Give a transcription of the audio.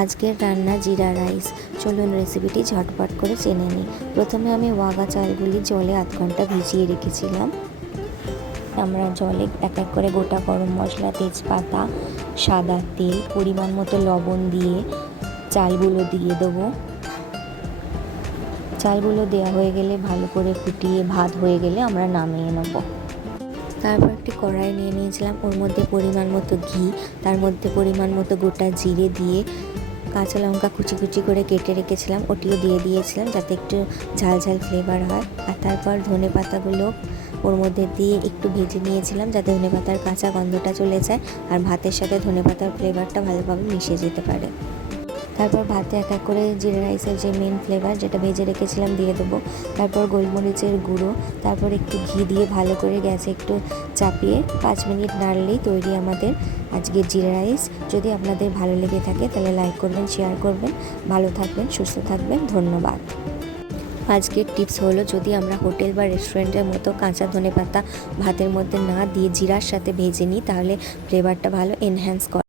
আজকের রান্না জিরা রাইস। চলুন রেসিপিটি ঝটপট করে চেনে নিই। প্রথমে আমি ওয়াগা চালগুলি জলে আধ ঘণ্টা ভিজিয়ে রেখেছিলাম। আমরা জলে এক এক করে গোটা গরম মশলা, তেজপাতা, সাদা তেল, পরিমাণ মতো লবণ দিয়ে চালগুলো দিয়ে দেবো। চালগুলো দেওয়া হয়ে গেলে ভালো করে ফুটিয়ে ভাত হয়ে গেলে আমরা নামিয়ে নেব। তারপর একটি কড়াই নিয়ে নিয়েছিলাম। ওর মধ্যে পরিমাণ মতো ঘি, তার মধ্যে পরিমাণ মতো গোটা জিরে দিয়ে কাঁচা লঙ্কা কুচি কুচি করে কেটে রেখেছিলাম, ওটিও দিয়ে দিয়েছিলাম যাতে একটু ঝাল ঝাল ফ্লেভার হয়। আর তারপর ধনে পাতাগুলো ওর মধ্যে দিয়ে একটু ভেজে নিয়েছিলাম যাতে ধনে পাতার কাঁচা গন্ধটা চলে যায়, আর ভাতের সাথে ধনে পাতার ফ্লেভারটা ভালোভাবে মিশে যেতে পারে। তারপর ভাতে এক এক করে জিরা রাইসের যে মেন ফ্লেভার যেটা ভেজে রেখেছিলাম দিয়ে দেবো। তারপর গোলমরিচের গুঁড়ো, তারপর একটু ঘি দিয়ে ভালো করে গ্যাসে একটু চাপিয়ে পাঁচ মিনিট নাড়লেই তৈরি আমাদের আজকে জিরা রাইস। যদি আপনাদের ভালো লেগে থাকে তাহলে লাইক করবেন শেয়ার করবেন। ভালো থাকবেন, সুস্থ থাকবেন, ধন্যবাদ। আজকের টিপস হলো যদি আমরা হোটেল বা রেস্টুরেন্টের মতো কাঁচা ধনে পাতা ভাতের মধ্যে না দিয়ে জিরার সাথে ভেজে নিই, তাহলে ফ্লেভারটা ভালো এনহ্যান্স করে।